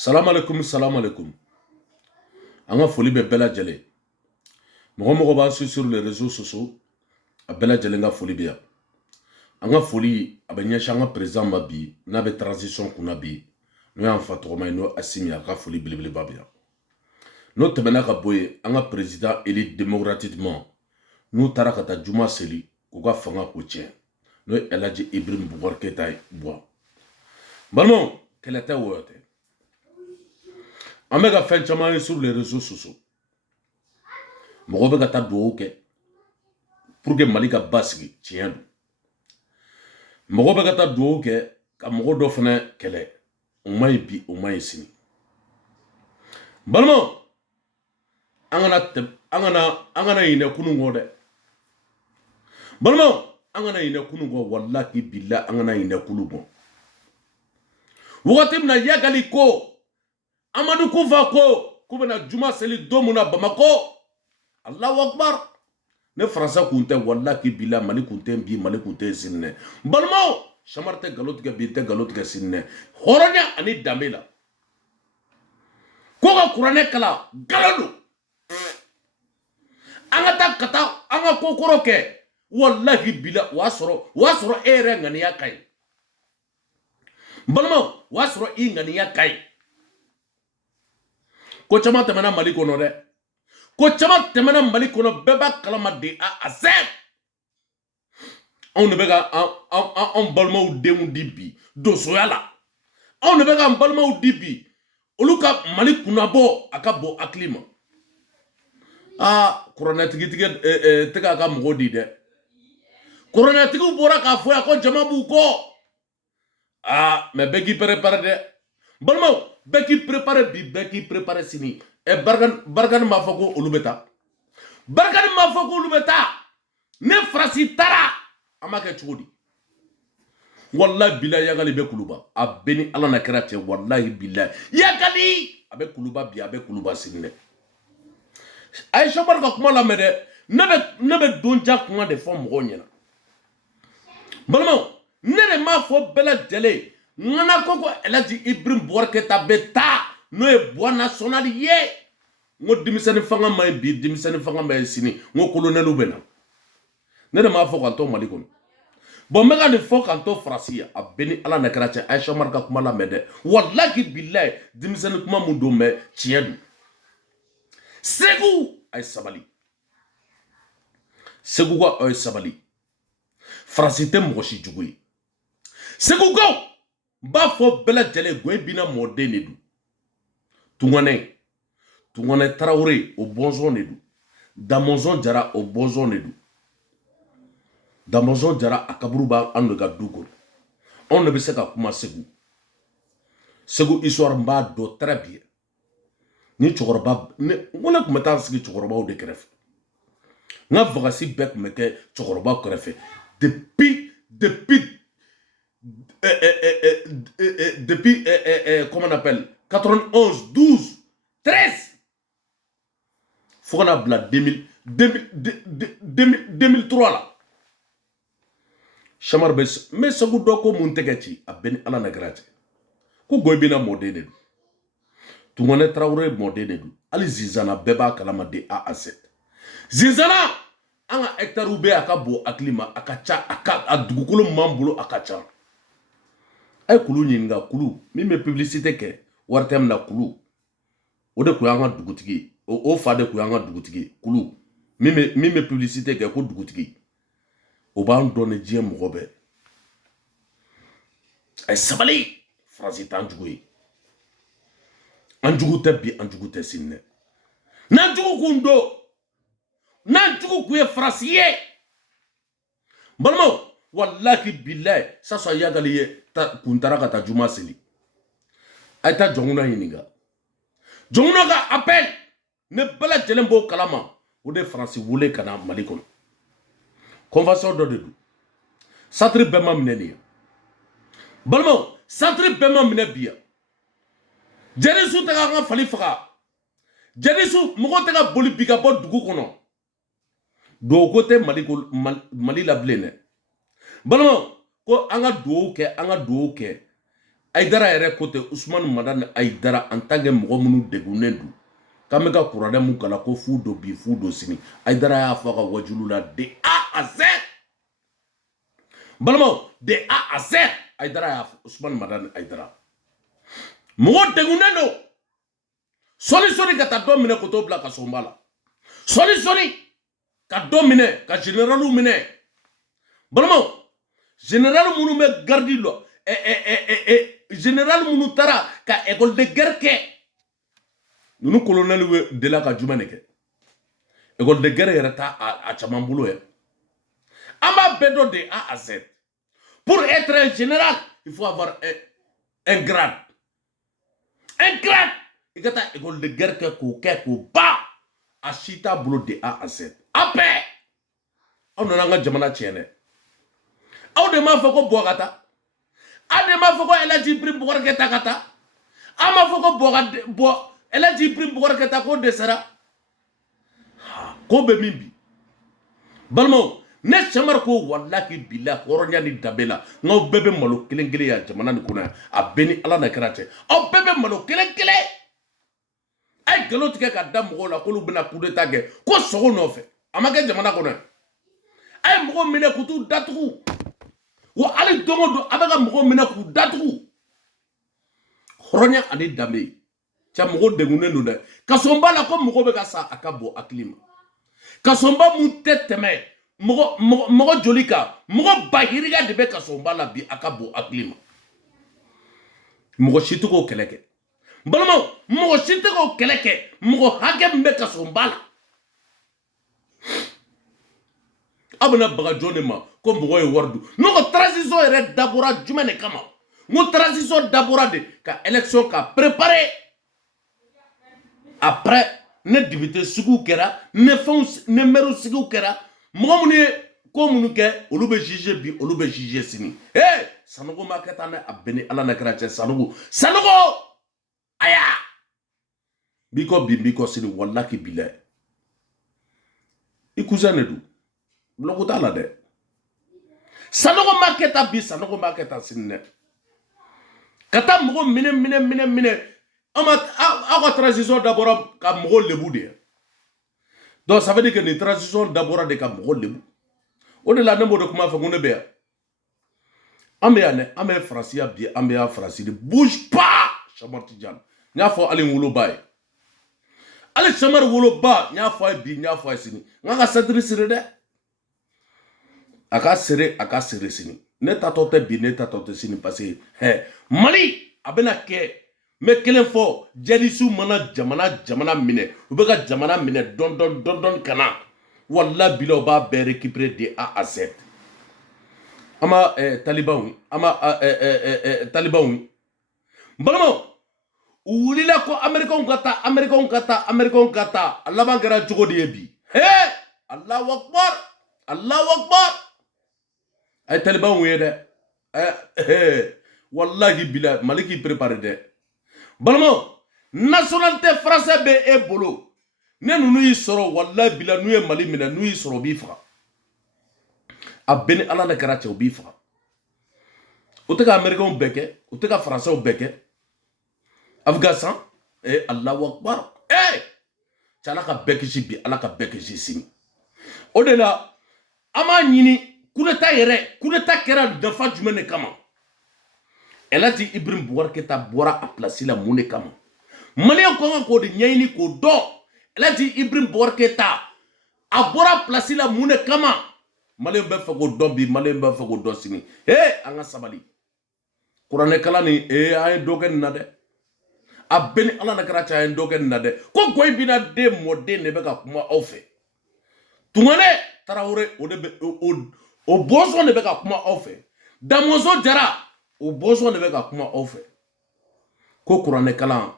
Salam alaikum, salam alaikum. Anga foli be bela jale. Mogo ba sur les réseaux sociaux. A bela jale nga foli be ya. Anga foli abenya shanga président mabi na be transition kuna bi. No ya fatoma no asimi aka foli bilibili babia. No temena ka boye anga président élu démocratiquement. No tarakata Juma Seli kuga fanga ko tien. No Eladji Ibrahim Boubacar Keita bois. Balmon, quel était wote? On a fait un sur les réseaux sociaux. Je vais faire pour que Malika Bassi tienne. Je vais faire que je vais faire que on m'a épi, on m'a essayé. Balmo, angana ine kunungo. Balmo, angana ine kunungo, wallahi billah, angana ine kunungo. Wakati mna yagali ko. Amadou Koufa ko kubena Juma Seli domuna Bamako. Allahu Akbar. Ne Français kunte wallahi bila mali kunte bi mali kunte sinne. Balmo chamarte galotika binte galotika sinne. Horonya ani damela. Koga kurane kala galado. Angata kata anga kokoroke wallahi bila wasoro ere ngani yakai. Balmo wasoro ingani yakai. Ko chama temena mali kono de ko chama temena mali kono beba kalama de a azem on ne bega on balma ou de dibi do soyala on ne bega balma ou dibi oluka mali kunabo akabo aklima corona tige tega ka mgodi de corona tige bora ka foya ko jama bu ko mais begi prepare de balma beki prépare bi beki prépare sini e bargan ma fako ulubeta bargan ma fako ulubeta ne frasi tara amake chudi wallahi billahi yagali be kuluba abeni ala na karate wallahi billahi yagali abe kuluba bi abe kuluba sinne Aisha barka kuma la mede nebe donja kuma de fo mo nyena balmo nene ma fo bela dele ngana koko Eladji Ibrahim Boubacar Keita beta no e bois national ye ngo dimisani fanga may bi dimisani fanga may sini ngo colonelu bena ne ma fo kanto mali kon bon mega ne fo kanto francia abeni ala na karache Aisha marka kuma la mede wallahi billahi dimisani kuma mundo me tiedu segu ay sabali segu ko ay sabali francité mo shi jugui segu go ba fo bela jale gwe bina mode ne du tungane Traoré au bonzon ne du Damonzon jara au bonzon ne du Damonzon jara akaburuba ando ga dugo on ne be se ka kuma segu histoire mba do très bien ni chokoroba ne wona kuma ta sigi chokoroba o de kref nga vagasi bek meke chokoroba kref depuis comment on appelle 91, 12, 13 faut qu'on a 2003 là chamar bes mais ça vous doit comme muntegachi a ben ala na grate ko goybina modene tu ngone Traoré modene ali zizana beba kalama de a 7 zizana anga hectare ube akabo aklima akacha adugukolo mambulo akacha ay kulu nyinga kulu mi me publicité ke wartem na kulu o de kuyanga dugutigi o fa de kuyanga dugutigi kulu mi me publicité ke ko dugutigi o ba ndone jiem mogobe ay sabali franci tanjugui anjugu te sinne nanjugu kundo nanjugu kuye francier balmo wallahi billahi ça soit yagali kuntara kata Juma Seli aita jonguna yininga jonguna ka appel ne bala jelembo kalama o de France wule kana Mali kono convention do dedu centre bema mineni balmo centre bema minebia jerisu ta nga fali faga jerisu mogo ta ga boli biga bo dugu kono do côté Mali la blene balmo ko anga do ke Aïdara yɛrɛ côté Ousmane Madane Aïdara en tant que mɔgɔ minnu degunnen don k'an bɛ ka kuranɛ mun kalan ko fu do bi fu do sini Aïdara y'a fɔ a ka wajulu la de A à Z balimaw de A à Z Aïdara y'a fɔ Ousmane Madane Aïdara mɔgɔ degunnen don sɔni ka taa dɔ minɛ ko t'o bila ka sonba la sɔni ka dɔ minɛ ka généralu minɛ balimaw général minnu bɛ gardi lɔ général minnu taara ka école de guerre kɛ ninnu colonel bɛ delila ka jumɛn de kɛ école de guerre yɛrɛ t'a a caman bolo yɛ an b'a bɛɛ dɔn de A à Z pour être un général il faut avoir un grade i ka taa école de guerre kɛ k'o ban a si t'a bolo de A à Z a bɛɛ aw nana an ka jamana tiɲɛ dɛ aw de m'a fɔ ko bɔ ka taa aw de m'a fɔ ko El Hadji Ibrahim Boubacar Keïta ka taa an m'a fɔ ko El Hadji Ibrahim Boubacar Keïta k'o dɛsɛra ko bɛ min bi balimaw ne Sɛmɛri ko walahi bilahi hɔrɔnya ni danbe la n'aw bɛɛ bɛ malo kelen kelen ya jamana nin kɔnɔ yan a bɛɛ ni Ala na kira cɛ aw bɛɛ bɛ malo kelen kelen a ye nkalon tigɛ ka da mɔgɔw la k'olu bɛna coup d'état kɛ ko sogo nɔfɛ a ma kɛ jamana kɔnɔ yan a ye mɔgɔw minɛ k'u t'u datugu wa hali don o don a bɛ ka mɔgɔw minɛ k'u datugu hɔrɔnya ani danbe cɛ mɔgɔw degunnen don dɛ kasɔnba la ko mɔgɔw bɛ ka sa a ka bon hakili ma kasɔnba mun tɛ tɛmɛ mɔgɔ joli kan mɔgɔ bahiriga de bɛ kasɔnba la bi a ka bon hakili ma mɔgɔ si tɛ k'o kɛlɛ kɛ balimaw mɔgɔ si tɛ k'o kɛlɛ kɛ mɔgɔ hakɛ min bɛ kasɔnba la aw bɛna baga jɔn de ma ko mɔgɔ ye wari dun n'o ko transition yɛrɛ dabɔra jumɛn de kama n ko transition dabɔra de ka élection ka préparer après ne député sigiw kɛra ne maire sigiw kɛra mɔgɔ minnu ye ko minnu kɛ olu bɛ juger bi olu bɛ juger sini Sanogo ma kɛ tan dɛ a bɛɛ ni Ala na kira cɛ Sanogo aya bi kɔ sini wallahi bilahi i cousin de don bloco t'a la dɛ Sanogo ma kɛ tan bi Sanogo ma kɛ tan sini dɛ ka taa mɔgɔ minɛ aw ka transition dabɔra ka mɔgɔ lebu de ye donc ça veut dire que nin transition dabɔra de ka mɔgɔ lebu o de la ne b'o de kuma fɛ ko ne bɛ yan an bɛ yan dɛ an bɛ Faransiya bi an bɛ yan Faransi de bouge pas Sɛmɛri Tijani n y'a fɔ hali n woloba ye hali Sɛmɛri woloba n y'a fɔ a ye bi n y'a fɔ a ye sini n k'a ka sentiri siri dɛ a ka sere sini ne tatɔ tɛ bi ne tatɔ tɛ sini parce que Mali a bɛna kɛ n bɛ kelen fɔ jadisiw mana jamana minɛ u bɛ ka jamana minɛ dɔn ka na walahi bila u b'a bɛɛ récupérer de A à Z an ma talibanw balimaw u wulila ko Américains ka taa a laban kɛra cogo di ye bi Allahu Akbar a ye talibanw ye dɛ wallahi bila Mali k'i préparer dɛ balimaw nationalité français bɛ e bolo ne ninnu y'i sɔrɔ wallahi bila n'u ye Mali minɛ n'u y'i sɔrɔ u b'i faga a bɛɛ ni Ala na kira cɛ u b'i faga u tɛ ka Américains bɛɛ kɛ u tɛ ka Français bɛɛ kɛ Afganistan Allahu Akbar cɛ Ala ka bɛɛ kisi bi Ala ka bɛɛ kisi sini o de la an b'a ɲini coup d'état kɛra nafa jumɛn de kama El Hadji Ibrahim Boubacar Keïta bɔra a place la mun de kama Maliyɛnw ka kan k'o de ɲɛɲini k'o dɔn El Hadji Ibrahim Boubacar Keïta a bɔra place la mun de kama Maliyɛnw bɛ fɛ k'o dɔn bi Maliyɛnw bɛ fɛ k'o dɔn sini an ka sabali kuranɛkalan ni an ye dɔ kɛ nin na dɛ a bɛɛ ni Ala na kira cɛ an ye dɔ kɛ nin na dɛ ko Goyi Bina den mɔden de bɛ ka kuma aw fɛ Tumane Tarawele o de bɛ o bɔnsɔn de bɛ ka kuma aw fɛ Damɔzɔn Jara o bɔnsɔn de bɛ ka kuma aw fɛ ko kuranɛkalan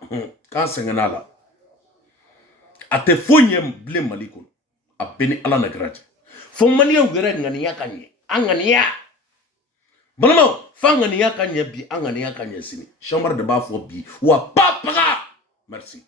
k'an sɛgɛnna a la a tɛ foyi ɲɛ bilen Mali kɔnɔ a bɛɛ ni Ala na kira cɛ fo Maliyɛnw yɛrɛ ŋaniya ka ɲɛ an ŋaniya balimaw f'an ŋaniya ka ɲɛ bi an ŋaniya ka ɲɛ sini Sɛmɛri de b'a fɔ bi wa ba paga merci